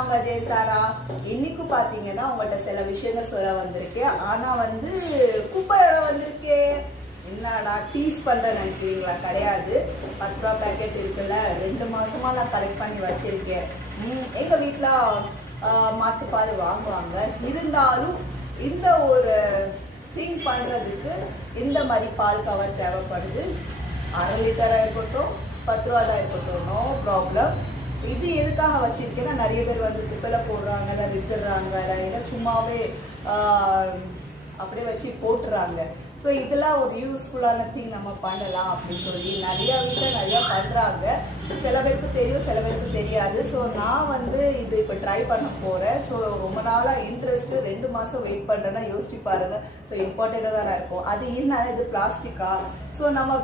நான் உங்க ஜெயதாரா. இன்னைக்கு பாத்தீங்கன்னா உங்கள்கிட்ட சில விஷயங்கள் சொல்ல வந்திருக்கேன். ஆனா குப்பை வந்திருக்கேன். என்னடா டீஸ் பண்றேன் நினைக்கிறீங்களா? கிடையாது. 10 ரூபா பேக்கெட் இருக்குல்ல, 2 மாசமா நான் கலெக்ட் பண்ணி வச்சிருக்கேன். எங்க வீட்டுல மாட்டுப்பால் வாங்குவாங்க. இருந்தாலும் இந்த ஒரு திங் பண்றதுக்கு இந்த மாதிரி பால் கவர் தேவைப்படுது. 1/2 லிட்டரா இருக்கட்டும், 10 ரூபா தான் இருக்கட்டும், நோ ப்ராப்ளம். இது எதுக்காக வச்சிருக்கேன்னா, நிறைய பேர் குப்பையில போடுறாங்க, வித்துடுறாங்க, இல்லை சும்மாவே அப்படியே வச்சு போட்டுறாங்க. ஸோ இதெல்லாம் ஒரு யூஸ்ஃபுல்லான திங் நம்ம பண்ணலாம் அப்படின்னு சொல்லி நிறைய வீட்டில் நிறையா பண்ணுறாங்க. சில பேருக்கு தெரியும், சில பேருக்கு தெரியாது. ஸோ நான் இது இப்போ ட்ரை பண்ண போகிறேன். ஸோ ரொம்ப நாளாக இன்ட்ரெஸ்ட், 2 மாதம் வெயிட் பண்ணுறேன்னா யோசிச்சு பாருங்க. ஸோ இம்பார்ட்டண்ட்டாக தான் இருக்கும். அது என்ன, இது பிளாஸ்டிக்கா? ஸோ நம்ம